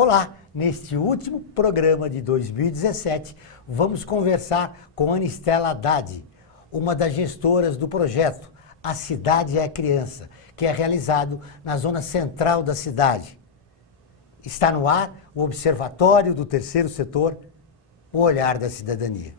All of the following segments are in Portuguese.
Olá! Neste último programa de 2017, vamos conversar com Anistela Haddad, uma das gestoras do projeto A Cidade é a Criança, que é realizado na zona central da cidade. Está no ar o Observatório do Terceiro Setor, o olhar da cidadania.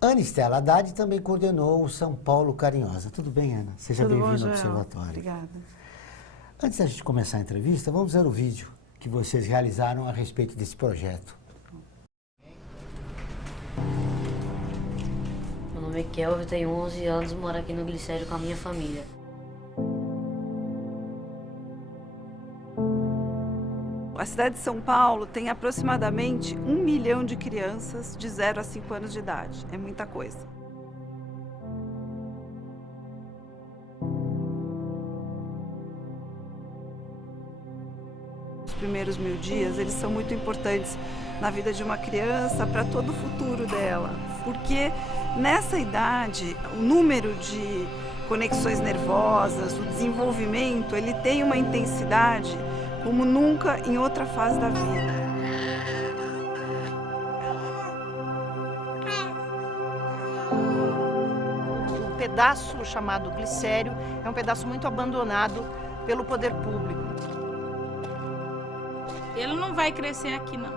Anistela Haddad também coordenou o São Paulo Carinhosa. Tudo bem, Ana? Seja bem-vinda ao Observatório. Obrigada. Antes da gente começar a entrevista, vamos ver o vídeo que vocês realizaram a respeito desse projeto. Meu nome é Kelvin, tenho 11 anos e moro aqui no Glicério com a minha família. A cidade de São Paulo tem aproximadamente 1 milhão de crianças de 0 a 5 anos de idade. É muita coisa. Os primeiros 1000 dias, eles são muito importantes na vida de uma criança para todo o futuro dela. Porque nessa idade, o número de conexões nervosas, o desenvolvimento, ele tem uma intensidade como nunca em outra fase da vida. O pedaço chamado Glicério é um pedaço muito abandonado pelo poder público. Ele não vai crescer aqui, não.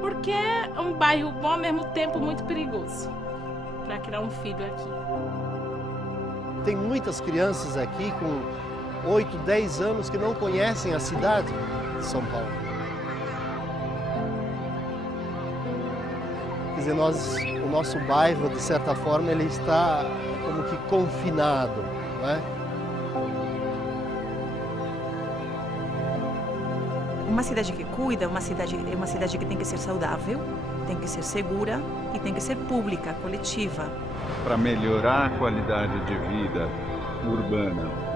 Porque é um bairro bom, ao mesmo tempo muito perigoso para criar um filho aqui. Tem muitas crianças aqui com 8, 10 anos que não conhecem a cidade de São Paulo. Quer dizer, o nosso bairro, de certa forma, ele está como que confinado, né? Uma cidade que cuida, é uma cidade que tem que ser saudável, tem que ser segura e tem que ser pública, coletiva. Para melhorar a qualidade de vida urbana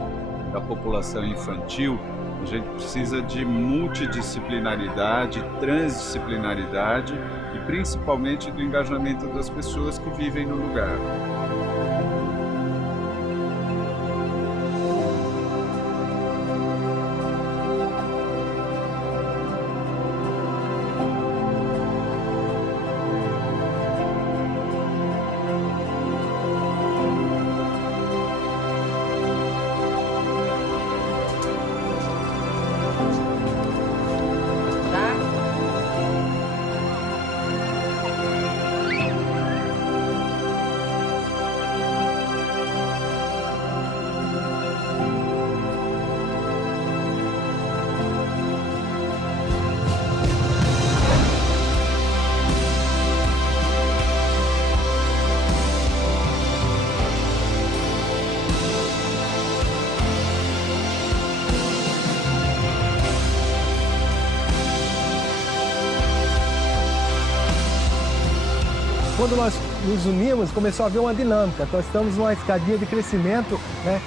da população infantil, a gente precisa de multidisciplinaridade, transdisciplinaridade e principalmente do engajamento das pessoas que vivem no lugar. Quando nós nos unimos, começou a haver uma dinâmica. Nós estamos numa escadinha de crescimento, né?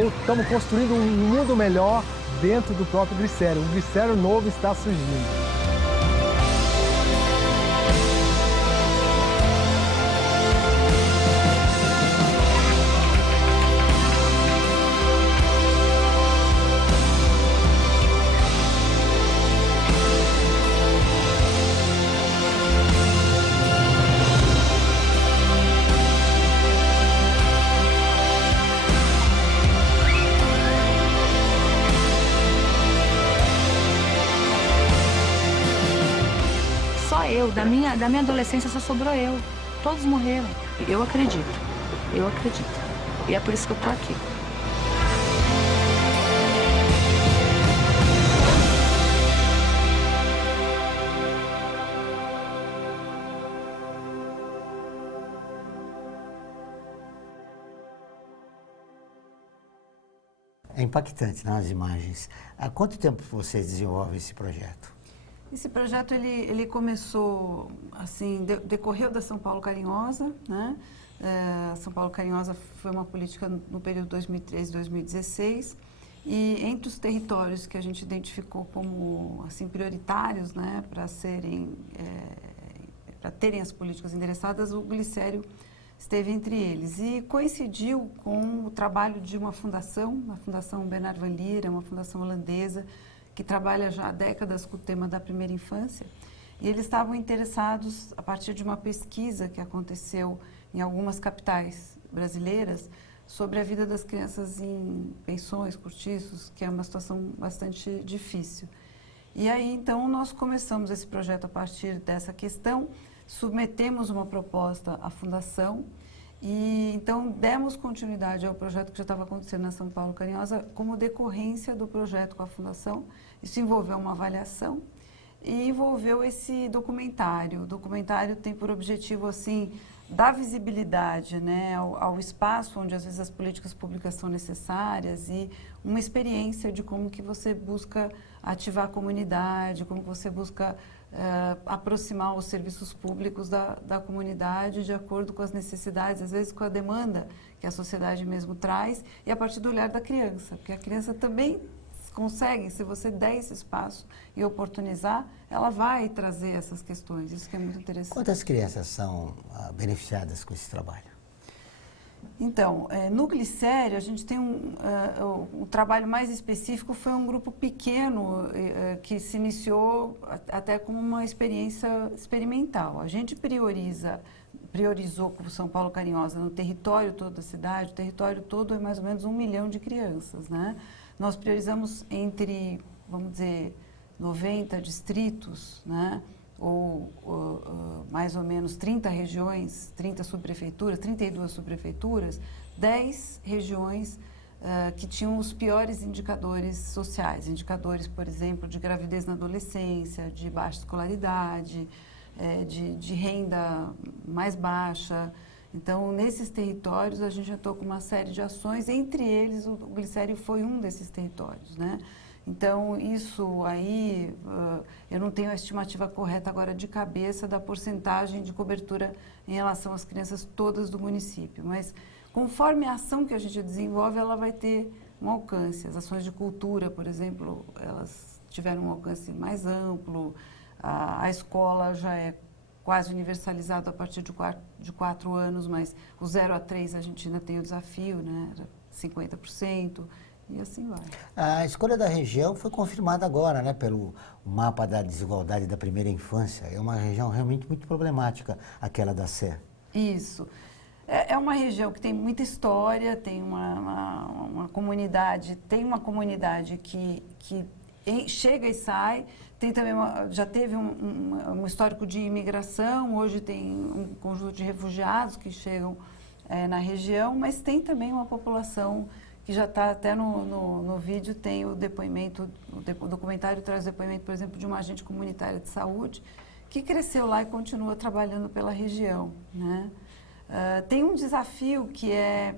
Ou estamos construindo um mundo melhor dentro do próprio Glicério. Um Glicério novo está surgindo. Da minha adolescência só sobrou eu. Todos morreram. Eu acredito. E é por isso que eu tô aqui. É impactante nas imagens. Há quanto tempo vocês desenvolvem esse projeto? Esse projeto ele começou, assim, decorreu da São Paulo Carinhosa, né? São Paulo Carinhosa foi uma política no período 2013-2016 e entre os territórios que a gente identificou como assim prioritários, né, para terem as políticas endereçadas, o glicério esteve entre eles e coincidiu com o trabalho de uma fundação, a Fundação Bernard Van Lier, uma fundação holandesa que trabalha já há décadas com o tema da primeira infância. E eles estavam interessados, a partir de uma pesquisa que aconteceu em algumas capitais brasileiras, sobre a vida das crianças em pensões, cortiços, que é uma situação bastante difícil. E aí, então, nós começamos esse projeto a partir dessa questão, submetemos uma proposta à Fundação e, então, demos continuidade ao projeto que já estava acontecendo na São Paulo Carinhosa como decorrência do projeto com a Fundação. Isso envolveu uma avaliação e envolveu esse documentário. O documentário tem por objetivo, assim, dar visibilidade, né, ao espaço onde às vezes as políticas públicas são necessárias e uma experiência de como que você busca ativar a comunidade, como que você busca aproximar os serviços públicos da comunidade de acordo com as necessidades, às vezes com a demanda que a sociedade mesmo traz e a partir do olhar da criança, porque a criança também consegue, se você der esse espaço e oportunizar, ela vai trazer essas questões. Isso que é muito interessante. Quantas crianças são beneficiadas com esse trabalho? Então, no Glicério, a gente tem o trabalho mais específico foi um grupo pequeno que se iniciou até como uma experiência experimental. A gente priorizou com São Paulo Carinhosa no território todo da cidade, o território todo é mais ou menos 1 milhão de crianças, né? Nós priorizamos entre, vamos dizer, 90 distritos, né? ou mais ou menos 30 regiões, 30 subprefeituras, 32 subprefeituras, 10 regiões que tinham os piores indicadores sociais. Indicadores, por exemplo, de gravidez na adolescência, de baixa escolaridade, de renda mais baixa. Então, nesses territórios, a gente já atuou com uma série de ações, entre eles o Glicério foi um desses territórios, né? Então, isso aí, eu não tenho a estimativa correta agora de cabeça da porcentagem de cobertura em relação às crianças todas do município, mas conforme a ação que a gente desenvolve, ela vai ter um alcance. As ações de cultura, por exemplo, elas tiveram um alcance mais amplo, a escola já é quase universalizado a partir de 4 anos, mas o 0 a 3 a gente ainda tem o desafio, né? 50%, e assim vai. A escolha da região foi confirmada agora, né, pelo mapa da desigualdade da primeira infância. É uma região realmente muito problemática, aquela da Sé. Isso. É uma região que tem muita história, tem uma comunidade, que chega e sai. Tem também já teve um histórico de imigração, hoje tem um conjunto de refugiados que chegam na região, mas tem também uma população que já está até no vídeo, tem o depoimento, o documentário traz o depoimento, por exemplo, de uma agente comunitária de saúde que cresceu lá e continua trabalhando pela região, né? Tem um desafio que é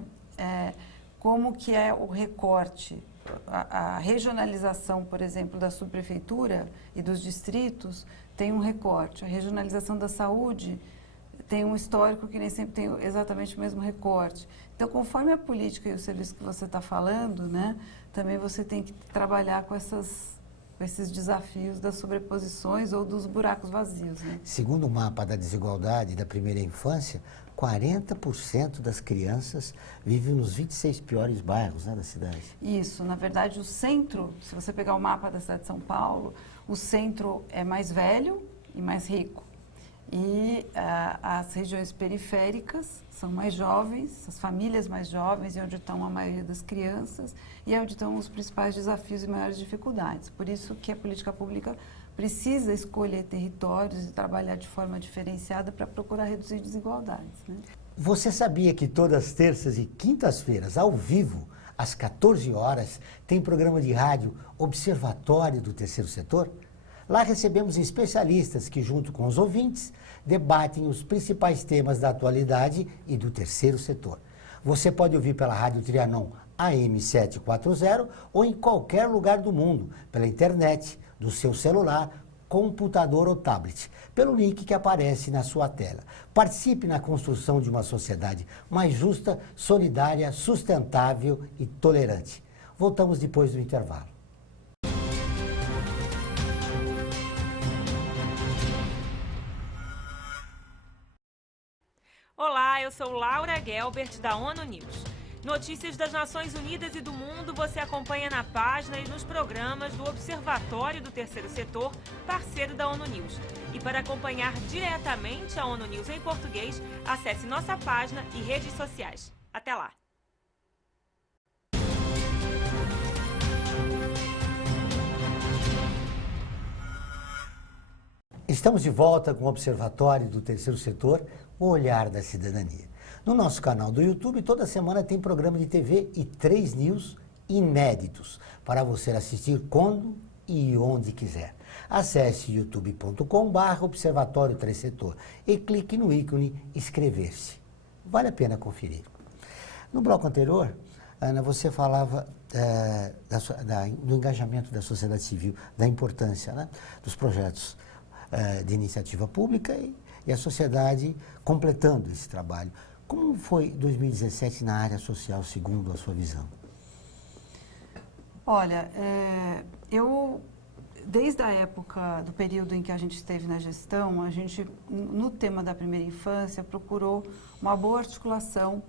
como que é o recorte. A regionalização, por exemplo, da subprefeitura e dos distritos tem um recorte. A regionalização da saúde tem um histórico que nem sempre tem exatamente o mesmo recorte. Então, conforme a política e o serviço que você está falando, né, também você tem que trabalhar com esses desafios das sobreposições ou dos buracos vazios, né? Segundo o mapa da desigualdade da primeira infância, 40% das crianças vivem nos 26 piores bairros, né, da cidade. Isso, na verdade o centro, se você pegar o mapa da cidade de São Paulo, o centro é mais velho e mais rico. E as regiões periféricas são mais jovens, as famílias mais jovens, e onde estão a maioria das crianças, e é onde estão os principais desafios e maiores dificuldades. Por isso que a política pública precisa escolher territórios e trabalhar de forma diferenciada para procurar reduzir desigualdades, né? Você sabia que todas as terças e quintas-feiras, ao vivo, às 14 horas, tem programa de rádio Observatório do Terceiro Setor? Lá recebemos especialistas que, junto com os ouvintes, debatem os principais temas da atualidade e do terceiro setor. Você pode ouvir pela Rádio Trianon AM 740 ou em qualquer lugar do mundo, pela internet, do seu celular computador ou tablet, pelo link que aparece na sua tela. Participe na construção de uma sociedade mais justa, solidária, sustentável e tolerante. Voltamos depois do intervalo. Olá, eu sou Laura Gelbert, da ONU News. Notícias das Nações Unidas e do mundo você acompanha na página e nos programas do Observatório do Terceiro Setor, parceiro da ONU News. E para acompanhar diretamente a ONU News em português, acesse nossa página e redes sociais. Até lá! Estamos de volta com o Observatório do Terceiro Setor, o Olhar da Cidadania. No nosso canal do YouTube, toda semana tem programa de TV e 3 news inéditos para você assistir quando e onde quiser. Acesse youtube.com/Observatório Terceiro Setor e clique no ícone inscrever-se. Vale a pena conferir. No bloco anterior, Ana, você falava do engajamento da sociedade civil, da importância, né, dos projetos de iniciativa pública e a sociedade completando esse trabalho. Como foi 2017 na área social, segundo a sua visão? Olha, desde a época do período em que a gente esteve na gestão, a gente, no tema da primeira infância, procurou uma boa articulação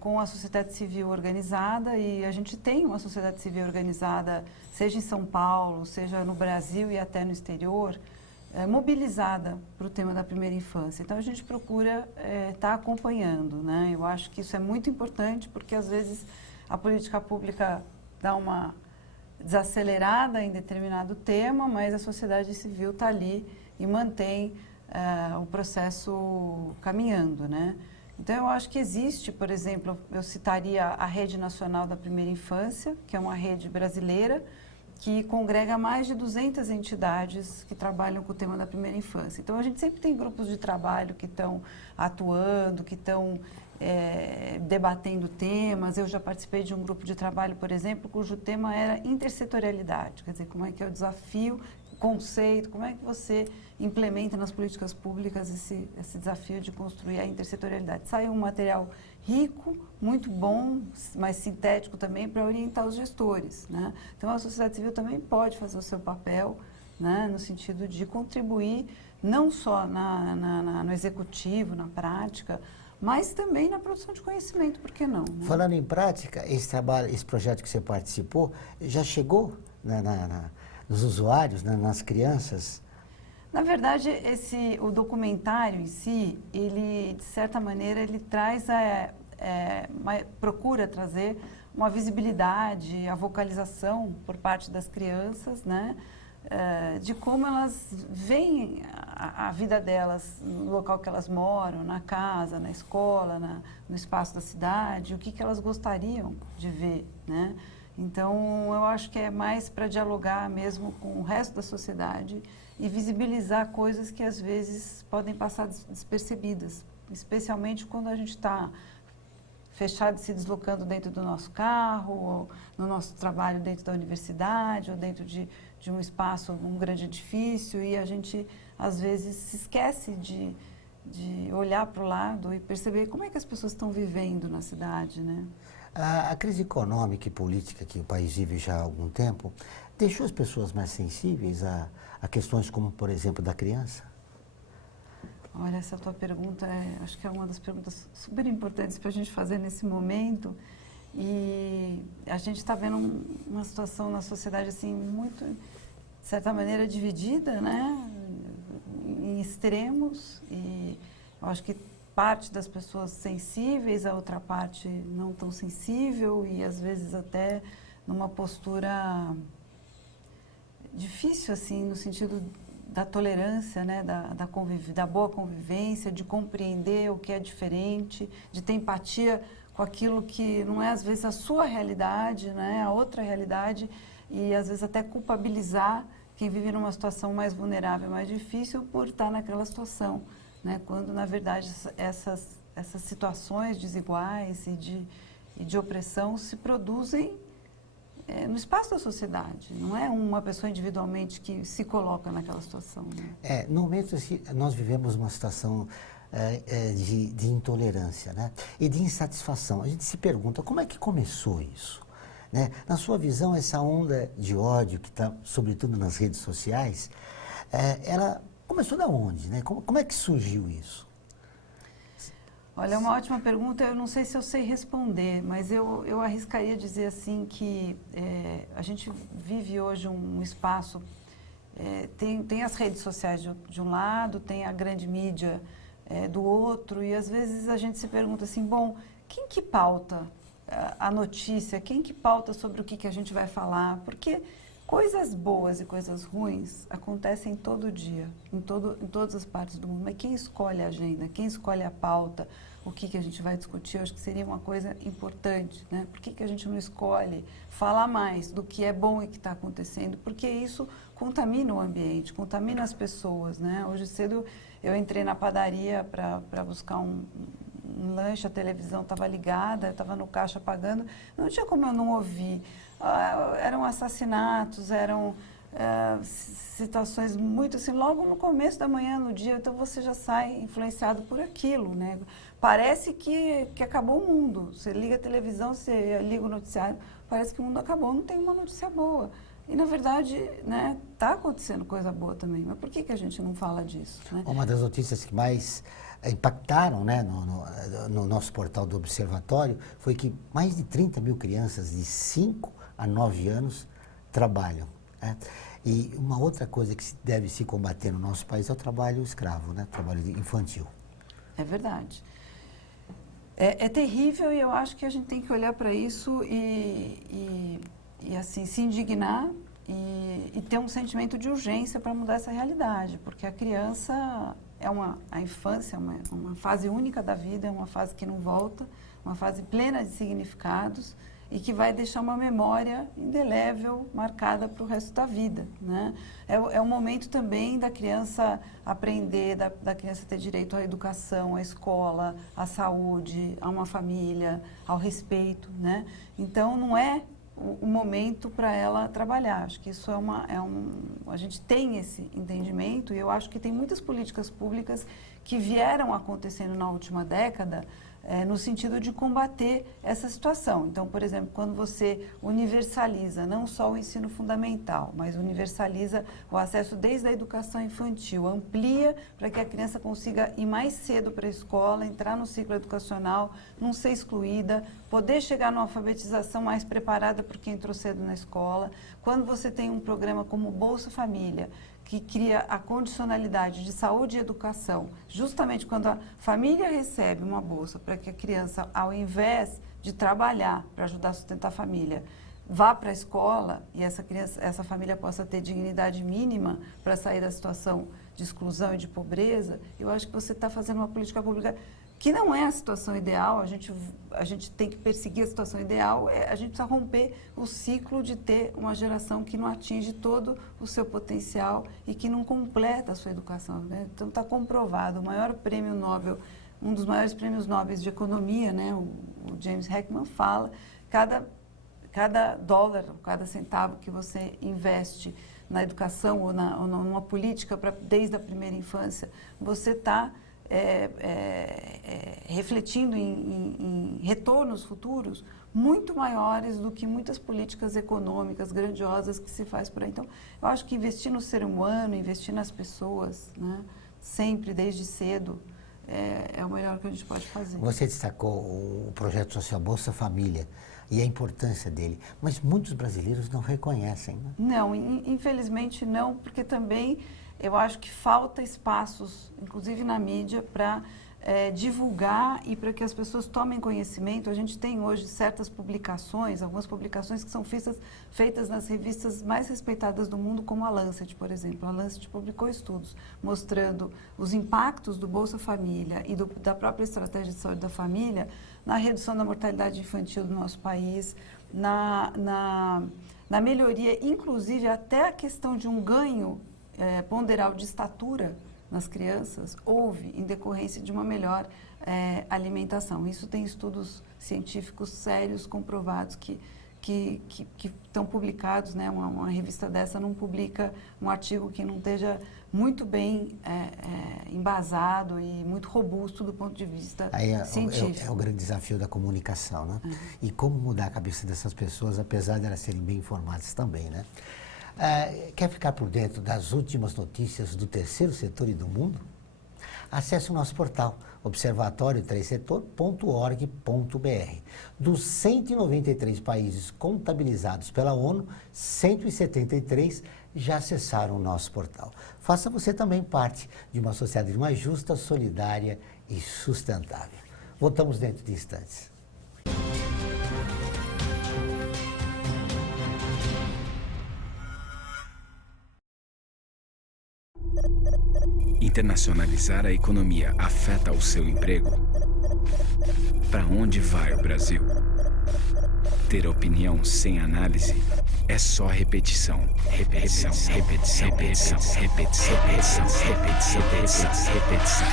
com a sociedade civil organizada, e a gente tem uma sociedade civil organizada, seja em São Paulo, seja no Brasil e até no exterior, mobilizada para o tema da primeira infância. Então, a gente procura estar acompanhando, né? Eu acho que isso é muito importante, porque às vezes a política pública dá uma desacelerada em determinado tema, mas a sociedade civil está ali e mantém o processo caminhando, né? Então, eu acho que existe, por exemplo, eu citaria a Rede Nacional da Primeira Infância, que é uma rede brasileira, que congrega mais de 200 entidades que trabalham com o tema da primeira infância. Então, a gente sempre tem grupos de trabalho que estão atuando, que estão debatendo temas. Eu já participei de um grupo de trabalho, por exemplo, cujo tema era intersetorialidade, quer dizer, como é que é o desafio, o conceito, como é que você implementa nas políticas públicas esse desafio de construir a intersetorialidade. Saiu um material rico, muito bom, mas sintético também, para orientar os gestores, né? Então, a sociedade civil também pode fazer o seu papel, né, no sentido de contribuir não só no executivo, na prática, mas também na produção de conhecimento, por que não? Né? Falando em prática, esse projeto que você participou, já chegou nos usuários, nas crianças? Na verdade, o documentário em si, ele, de certa maneira, ele traz procura trazer uma visibilidade, a vocalização por parte das crianças, né, de como elas veem a vida delas no local que elas moram, na casa, na escola, no espaço da cidade, o que elas gostariam de ver, né? Então, eu acho que é mais para dialogar mesmo com o resto da sociedade e visibilizar coisas que às vezes podem passar despercebidas, especialmente quando a gente está fechado, se deslocando dentro do nosso carro, ou no nosso trabalho dentro da universidade, ou dentro de um espaço, um grande edifício, e a gente às vezes se esquece de olhar para o lado e perceber como é que as pessoas estão vivendo na cidade, né? A crise econômica e política que o país vive já há algum tempo deixou as pessoas mais sensíveis a questões como, por exemplo, da criança? Olha, essa tua pergunta acho que é uma das perguntas super importantes para a gente fazer nesse momento. E a gente está vendo uma situação na sociedade assim muito, de certa maneira, dividida, né, em extremos. E eu acho que parte das pessoas sensíveis, a outra parte não tão sensível e às vezes até numa postura difícil, assim, no sentido da tolerância, né, da boa convivência, de compreender o que é diferente, de ter empatia com aquilo que não é às vezes a sua realidade, né, a outra realidade, e às vezes até culpabilizar quem vive numa situação mais vulnerável, mais difícil por estar naquela situação. Né, quando, na verdade, essas situações desiguais e de opressão se produzem no espaço da sociedade, não é uma pessoa individualmente que se coloca naquela situação. Né? No momento assim, nós vivemos uma situação de intolerância, né? E de insatisfação. A gente se pergunta, como é que começou isso? Né? Na sua visão, essa onda de ódio que está, sobretudo nas redes sociais, ela começou da onde? Né? Como é que surgiu isso? Olha, é uma ótima pergunta. Eu não sei se eu sei responder, mas eu arriscaria dizer assim que a gente vive hoje um espaço, tem as redes sociais de um lado, tem a grande mídia do outro, e às vezes a gente se pergunta assim, bom, quem que pauta a notícia, quem que pauta sobre o que a gente vai falar? Porque coisas boas e coisas ruins acontecem todo dia, em todas as partes do mundo. Mas quem escolhe a agenda, quem escolhe a pauta, o que a gente vai discutir, eu acho que seria uma coisa importante, né? Por que a gente não escolhe falar mais do que é bom e que está acontecendo? Porque isso contamina o ambiente, contamina as pessoas, né? Hoje cedo eu entrei na padaria para buscar um lanche, a televisão estava ligada, eu estava no caixa pagando, não tinha como eu não ouvir. Eram assassinatos, eram situações muito assim, logo no começo da manhã, no dia, então você já sai influenciado por aquilo, né? Parece que acabou o mundo. Você liga a televisão, você liga o noticiário, parece que o mundo acabou, não tem uma notícia boa. E, na verdade, né, tá acontecendo coisa boa também, mas por que a gente não fala disso? Né? Uma das notícias que mais impactaram, né, no nosso portal do Observatório foi que mais de 30 mil crianças de 5 a 9 anos trabalham. Né? E uma outra coisa que deve se combater no nosso país é o trabalho escravo, né? O trabalho infantil. É verdade. É terrível e eu acho que a gente tem que olhar para isso e assim, se indignar e ter um sentimento de urgência para mudar essa realidade, porque a criança a infância é uma fase única da vida, é uma fase que não volta, uma fase plena de significados e que vai deixar uma memória indelével, marcada para o resto da vida, né? É um momento também da criança aprender, da criança ter direito à educação, à escola, à saúde, a uma família, ao respeito, né? Então, não é o momento para ela trabalhar. Acho que isso a gente tem esse entendimento e eu acho que tem muitas políticas públicas que vieram acontecendo na última década no sentido de combater essa situação. Então, por exemplo, quando você universaliza não só o ensino fundamental, mas universaliza o acesso desde a educação infantil, amplia para que a criança consiga ir mais cedo para a escola, entrar no ciclo educacional, não ser excluída, poder chegar numa alfabetização mais preparada porque entrou cedo na escola. Quando você tem um programa como Bolsa Família, que cria a condicionalidade de saúde e educação, justamente quando a família recebe uma bolsa para que a criança, ao invés de trabalhar para ajudar a sustentar a família, vá para a escola e essa família possa ter dignidade mínima para sair da situação de exclusão e de pobreza, eu acho que você está fazendo uma política pública que não é a situação ideal. A gente tem que perseguir a situação ideal, a gente precisa romper o ciclo de ter uma geração que não atinge todo o seu potencial e que não completa a sua educação, né? Então está comprovado, o maior prêmio Nobel, um dos maiores prêmios Nobel de economia, né, o James Heckman fala, cada dólar, cada centavo que você investe na educação ou numa política desde a primeira infância, você está refletindo em retornos futuros muito maiores do que muitas políticas econômicas grandiosas que se faz por aí. Então, eu acho que investir no ser humano, investir nas pessoas, né, sempre, desde cedo, é o melhor que a gente pode fazer. Você destacou o projeto social Bolsa Família e a importância dele, mas muitos brasileiros não reconhecem, né? Não, infelizmente não, porque também eu acho que falta espaços, inclusive na mídia, para divulgar e para que as pessoas tomem conhecimento. A gente tem hoje certas publicações, algumas publicações que são feitas nas revistas mais respeitadas do mundo, como a Lancet, por exemplo. A Lancet publicou estudos mostrando os impactos do Bolsa Família e da própria estratégia de saúde da família na redução da mortalidade infantil do nosso país, na melhoria, inclusive até a questão de um ganho ponderal de estatura nas crianças, houve em decorrência de uma melhor alimentação. Isso tem estudos científicos sérios, comprovados, que que estão publicados, né? Uma revista dessa não publica um artigo que não esteja muito bem embasado e muito robusto do ponto de vista científico. É o grande desafio da comunicação, né? E como mudar a cabeça dessas pessoas, apesar de elas serem bem informadas também, né? Quer ficar por dentro das últimas notícias do terceiro setor e do mundo? Acesse o nosso portal, observatório3setor.org.br. Dos 193 países contabilizados pela ONU, 173 já acessaram o nosso portal. Faça você também parte de uma sociedade mais justa, solidária e sustentável. Voltamos dentro de instantes. Internacionalizar a economia afeta o seu emprego? Para onde vai o Brasil? Ter opinião sem análise é só repetição. Repetição, repetição, repetição, repetição, repetição, repetição, repetição, repetição.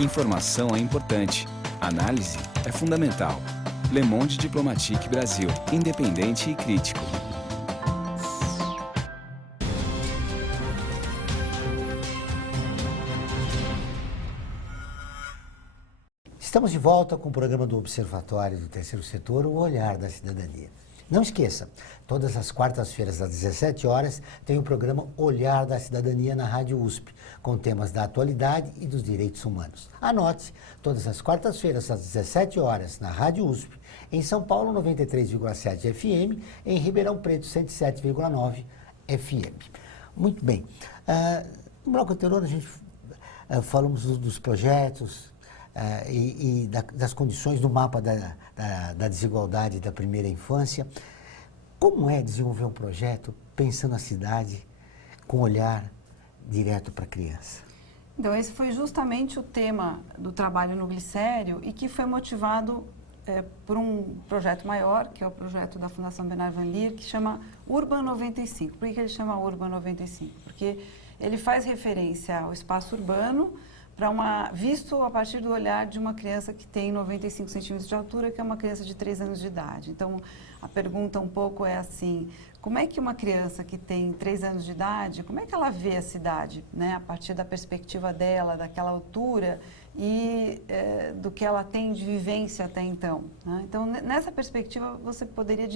Informação é importante. Análise é fundamental. Le Monde Diplomatique Brasil. Independente e crítico. Estamos de volta com o programa do Observatório do Terceiro Setor, o Olhar da Cidadania. Não esqueça, todas as quartas-feiras às 17 horas tem o programa Olhar da Cidadania na Rádio USP, com temas da atualidade e dos direitos humanos. Anote, todas as quartas-feiras às 17 horas na Rádio USP, em São Paulo 93,7 FM, em Ribeirão Preto 107,9 FM. Muito bem, no bloco anterior a gente falamos dos projetos, das condições do mapa da desigualdade da primeira infância. Como é desenvolver um projeto pensando a cidade com olhar direto para a criança? Então, esse foi justamente o tema do trabalho no Glicério e que foi motivado por um projeto maior, que é o projeto da Fundação Bernard Van Leer, que chama Urban 95. Por que ele chama Urban 95? Porque ele faz referência ao espaço urbano, visto a partir do olhar de uma criança que tem 95 centímetros de altura, que é uma criança de 3 anos de idade. Então, a pergunta um pouco é assim, como é que uma criança que tem 3 anos de idade, como é que ela vê a cidade, né? A partir da perspectiva dela, daquela altura e do que ela tem de vivência até então, né? Então, nessa perspectiva, você poderia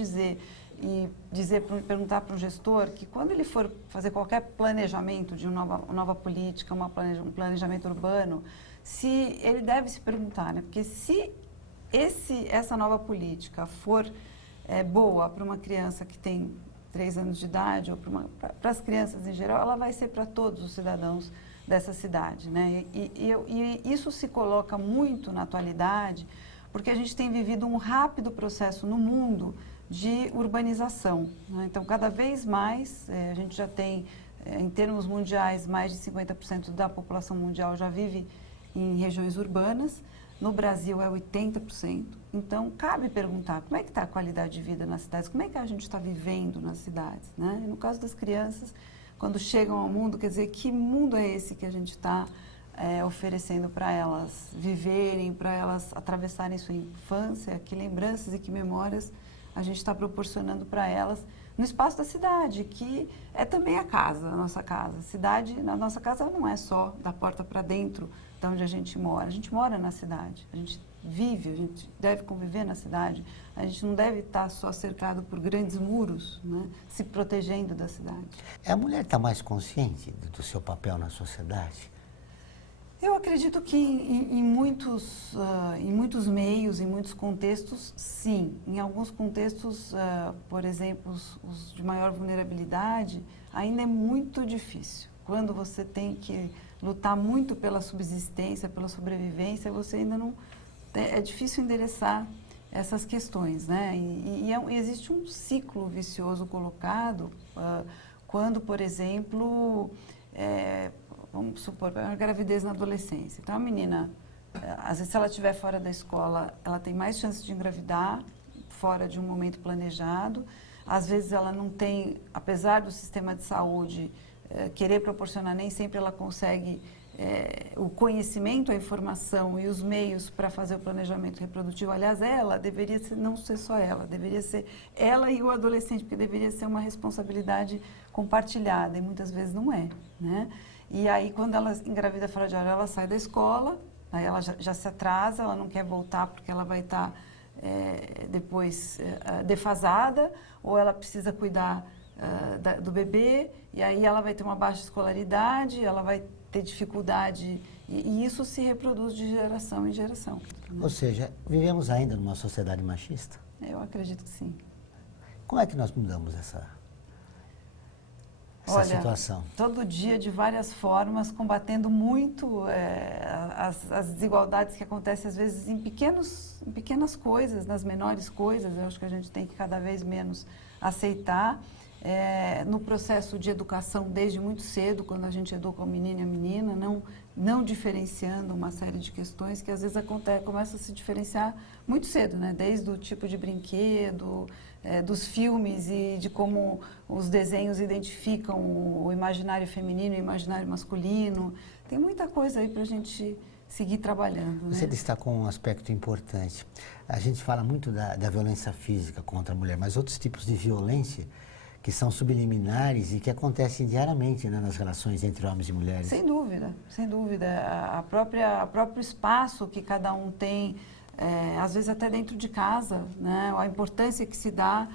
perguntar para um gestor que quando ele for fazer qualquer planejamento de uma nova política, um planejamento urbano, se ele deve se perguntar, né? Porque se essa nova política for boa para uma criança que tem 3 anos de idade ou para as crianças em geral, ela vai ser para todos os cidadãos dessa cidade, né? E isso se coloca muito na atualidade, porque a gente tem vivido um rápido processo no mundo de urbanização, né? Então, cada vez mais, a gente já tem, em termos mundiais, mais de 50% da população mundial já vive em regiões urbanas. No Brasil é 80%. Então, cabe perguntar como é que está a qualidade de vida nas cidades, como é que a gente está vivendo nas cidades, né? E no caso das crianças, quando chegam ao mundo, quer dizer, que mundo é esse que a gente está oferecendo para elas viverem, para elas atravessarem sua infância, que lembranças e que memórias a gente está proporcionando para elas no espaço da cidade, que é também a casa, a nossa casa. A nossa casa não é só da porta para dentro de onde a gente mora na cidade, a gente vive, a gente deve conviver na cidade, a gente não deve estar só cercado por grandes muros, né, se protegendo da cidade. A mulher está mais consciente do seu papel na sociedade? Eu acredito que em muitos meios, em muitos contextos, sim. Em alguns contextos, por exemplo, os de maior vulnerabilidade, ainda é muito difícil. Quando você tem que lutar muito pela subsistência, pela sobrevivência, você ainda não... É difícil endereçar essas questões, né? E existe um ciclo vicioso colocado quando, por exemplo... vamos supor, uma gravidez na adolescência. Então, a menina, às vezes, se ela estiver fora da escola, ela tem mais chances de engravidar, fora de um momento planejado. Às vezes, ela não tem, apesar do sistema de saúde querer proporcionar, nem sempre ela consegue o conhecimento, a informação e os meios para fazer o planejamento reprodutivo. Aliás, ela deveria não ser só ela, deveria ser ela e o adolescente, porque deveria ser uma responsabilidade compartilhada, e muitas vezes não é, né? E aí, quando ela engravida fora de hora, ela sai da escola, aí ela já se atrasa, ela não quer voltar porque ela vai estar depois defasada, ou ela precisa cuidar do bebê, e aí ela vai ter uma baixa escolaridade, ela vai ter dificuldade, e isso se reproduz de geração em geração. Ou seja, vivemos ainda numa sociedade machista? Eu acredito que sim. Como é que nós mudamos essa situação? Todo dia, de várias formas, combatendo muito as desigualdades que acontecem, às vezes, em pequenas coisas, nas menores coisas. Eu acho que a gente tem que cada vez menos aceitar. No processo de educação, desde muito cedo, quando a gente educa o menino e a menina, não diferenciando uma série de questões que, às vezes, começa a se diferenciar muito cedo, né? Desde o tipo de brinquedo, dos filmes e de como os desenhos identificam o imaginário feminino e o imaginário masculino. Tem muita coisa aí para a gente seguir trabalhando. Você né? destacou um aspecto importante. A gente fala muito da violência física contra a mulher, mas outros tipos de violência que são subliminares e que acontecem diariamente, né, nas relações entre homens e mulheres. Sem dúvida, sem dúvida. O próprio espaço que cada um tem, às vezes até dentro de casa, né, a importância que se dá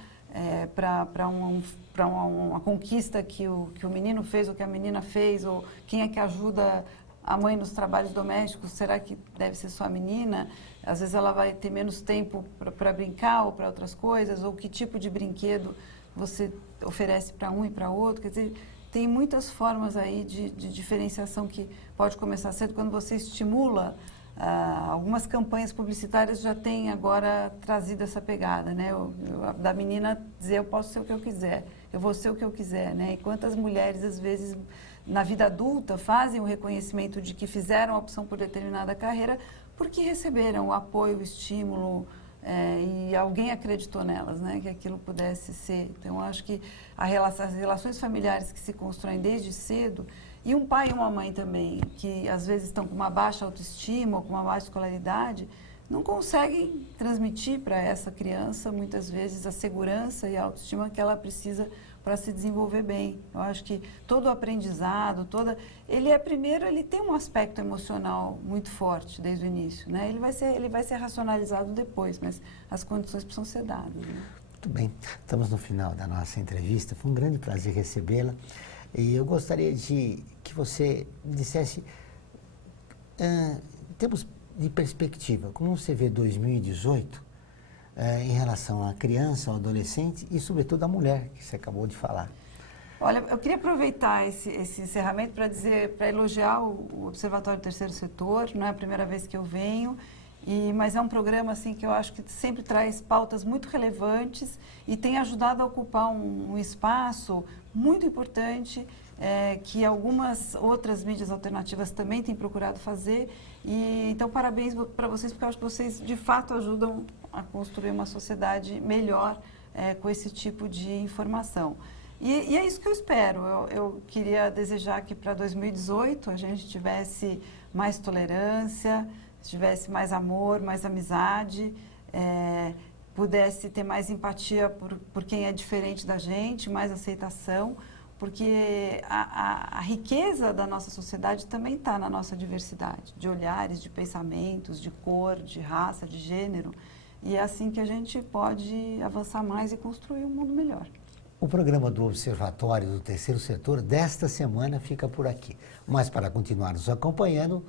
para uma conquista que o menino fez ou que a menina fez, ou quem é que ajuda a mãe nos trabalhos domésticos, será que deve ser só a menina? Às vezes ela vai ter menos tempo para brincar ou para outras coisas, ou que tipo de brinquedo você oferece para um e para outro. Quer dizer, tem muitas formas aí de diferenciação que pode começar cedo. Quando você estimula, algumas campanhas publicitárias já têm agora trazido essa pegada, né? Da menina dizer, eu posso ser o que eu quiser, eu vou ser o que eu quiser, né? E quantas mulheres, às vezes, na vida adulta, fazem o reconhecimento de que fizeram a opção por determinada carreira porque receberam o apoio, o estímulo, e alguém acreditou nelas, né, que aquilo pudesse ser. Então, eu acho que as relações familiares que se constroem desde cedo, e um pai e uma mãe também, que às vezes estão com uma baixa autoestima ou com uma baixa escolaridade, não conseguem transmitir para essa criança, muitas vezes, a segurança e a autoestima que ela precisa para se desenvolver bem. Eu acho que todo o aprendizado, ele tem um aspecto emocional muito forte desde o início, né? Ele vai ser racionalizado depois, mas as condições precisam ser dadas, né? Muito bem, estamos no final da nossa entrevista, foi um grande prazer recebê-la, e eu gostaria que você me dissesse, em termos de perspectiva, como você vê 2018, em relação à criança, ao adolescente e, sobretudo, à mulher, que você acabou de falar? Olha, eu queria aproveitar esse encerramento para elogiar o Observatório do Terceiro Setor. Não é a primeira vez que eu venho, mas é um programa assim, que eu acho que sempre traz pautas muito relevantes e tem ajudado a ocupar um espaço muito importante, que algumas outras mídias alternativas também têm procurado fazer. Então, parabéns para vocês, porque eu acho que vocês, de fato, ajudam a construir uma sociedade melhor com esse tipo de informação. E é isso que eu espero. Eu queria desejar que para 2018 a gente tivesse mais tolerância, tivesse mais amor, mais amizade, pudesse ter mais empatia por quem é diferente da gente, mais aceitação, porque a riqueza da nossa sociedade também está na nossa diversidade, de olhares, de pensamentos, de cor, de raça, de gênero. E é assim que a gente pode avançar mais e construir um mundo melhor. O programa do Observatório do Terceiro Setor desta semana fica por aqui. Mas para continuar nos acompanhando,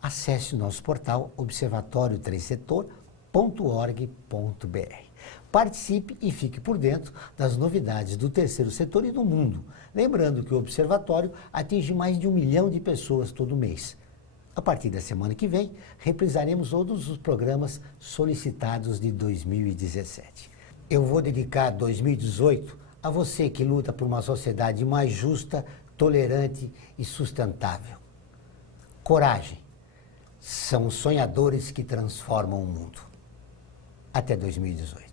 acesse o nosso portal observatório3setor.org.br. Participe e fique por dentro das novidades do terceiro setor e do mundo. Lembrando que o Observatório atinge mais de 1 milhão de pessoas todo mês. A partir da semana que vem, reprisaremos todos os programas solicitados de 2017. Eu vou dedicar 2018 a você que luta por uma sociedade mais justa, tolerante e sustentável. Coragem. São os sonhadores que transformam o mundo. Até 2018.